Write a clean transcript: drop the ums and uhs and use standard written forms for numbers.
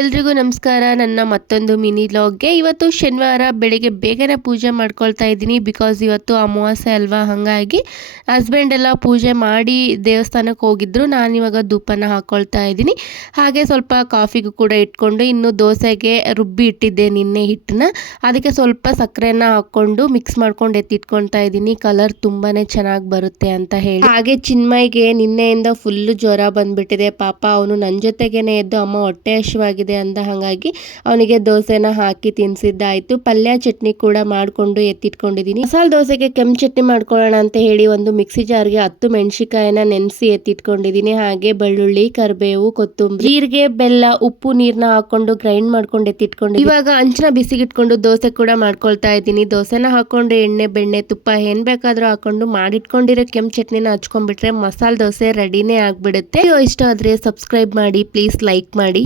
ಎಲ್ರಿಗೂ ನಮಸ್ಕಾರ. ನನ್ನ ಮತ್ತೊಂದು ಮಿನಿ ಲಾಗ್ಗೆ ಇವತ್ತು ಶನಿವಾರ ಬೆಳಿಗ್ಗೆ ಬೇಗನೆ ಪೂಜೆ ಮಾಡ್ಕೊಳ್ತಾ ಇದ್ದೀನಿ. ಬಿಕಾಸ್ ಇವತ್ತು ಅಮಾವಾಸ್ಯೆ ಅಲ್ವಾ, ಹಾಗಾಗಿ ಹಸ್ಬೆಂಡ್ ಎಲ್ಲ ಪೂಜೆ ಮಾಡಿ ದೇವಸ್ಥಾನಕ್ಕೆ ಹೋಗಿದ್ರು. ನಾನಿವಾಗ ಧೂಪನ ಹಾಕ್ಕೊಳ್ತಾ ಇದ್ದೀನಿ. ಹಾಗೆ ಸ್ವಲ್ಪ ಕಾಫಿಗೂ ಕೂಡ ಇಟ್ಕೊಂಡು, ಇನ್ನು ದೋಸೆಗೆ ರುಬ್ಬಿ ಇಟ್ಟಿದ್ದೆ ನಿನ್ನೆ ಹಿಟ್ಟನ್ನ, ಅದಕ್ಕೆ ಸ್ವಲ್ಪ ಸಕ್ಕರೆನ ಹಾಕ್ಕೊಂಡು ಮಿಕ್ಸ್ ಮಾಡ್ಕೊಂಡು ಎತ್ತಿಟ್ಕೊಳ್ತಾ ಇದ್ದೀನಿ. ಕಲರ್ ತುಂಬಾನೇ ಚೆನ್ನಾಗಿ ಬರುತ್ತೆ ಅಂತ ಹೇಳಿ. ಹಾಗೆ ಚಿನ್ಮಯ್ಗೆ ನಿನ್ನೆಯಿಂದ ಫುಲ್ಲು ಜ್ವರ ಬಂದ್ಬಿಟ್ಟಿದೆ. ಪಾಪ ಅವನು ನನ್ನ ಜೊತೆಗೇನೆ ಎದ್ದು ಅಮ್ಮ ಹೊಟ್ಟೆ ಹಸಿವಾಗಿದೆ ಅಂದ, ಹಾಗಾಗಿ ಅವನಿಗೆ ದೋಸೆನ ಹಾಕಿ ತಿನ್ಸಿದ್ದಾಯ್ತು. ಪಲ್ಯ ಚಟ್ನಿ ಕೂಡ ಮಾಡ್ಕೊಂಡು ಎತ್ತಿಟ್ಕೊಂಡಿದ್ದೀನಿ. ಮಸಾಲೆ ದೋಸೆಗೆ ಕೆಂಪು ಚಟ್ನಿ ಮಾಡ್ಕೊಳ್ಳೋಣ ಅಂತ ಹೇಳಿ ಒಂದು ಮಿಕ್ಸಿ ಜಾರ್ಗೆ 10 ಮೆಣಸಿಕಾಯಿನ ನೆನೆಸಿ ಎತ್ತಿಟ್ಕೊಂಡಿದ್ದೀನಿ. ಹಾಗೆ ಬೆಳ್ಳುಳ್ಳಿ, ಕರಿಬೇವು, ಕೊತ್ತಂಬರಿ, ಜೀರಿಗೆ, ಬೆಲ್ಲ, ಉಪ್ಪು, ನೀರ್ನ ಹಾಕೊಂಡು ಗ್ರೈಂಡ್ ಮಾಡ್ಕೊಂಡು ಎತ್ತಿಟ್ಕೊಂಡಿದ್ದೀನಿ. ಇವಾಗ ಹಂಚನ ಬಿಸಿಗಿಟ್ಕೊಂಡು ದೋಸೆ ಕೂಡ ಮಾಡ್ಕೊಳ್ತಾ ಇದ್ದೀನಿ. ದೋಸೆನ ಹಾಕೊಂಡು ಎಣ್ಣೆ, ಬೆಣ್ಣೆ, ತುಪ್ಪ ಏನ್ ಬೇಕಾದ್ರೂ ಹಾಕೊಂಡು ಮಾಡಿಟ್ಕೊಂಡಿರೋ ಕೆಂಪು ಚಟ್ನಿನ ಹಚ್ಕೊಂಡ್ಬಿಟ್ರೆ ಮಸಾಲೆ ದೋಸೆ ರೆಡಿನೇ ಆಗ್ಬಿಡುತ್ತೆ. ಇಷ್ಟ ಆದ್ರೆ ಸಬ್ಸ್ಕ್ರೈಬ್ ಮಾಡಿ, ಪ್ಲೀಸ್ ಲೈಕ್ ಮಾಡಿ.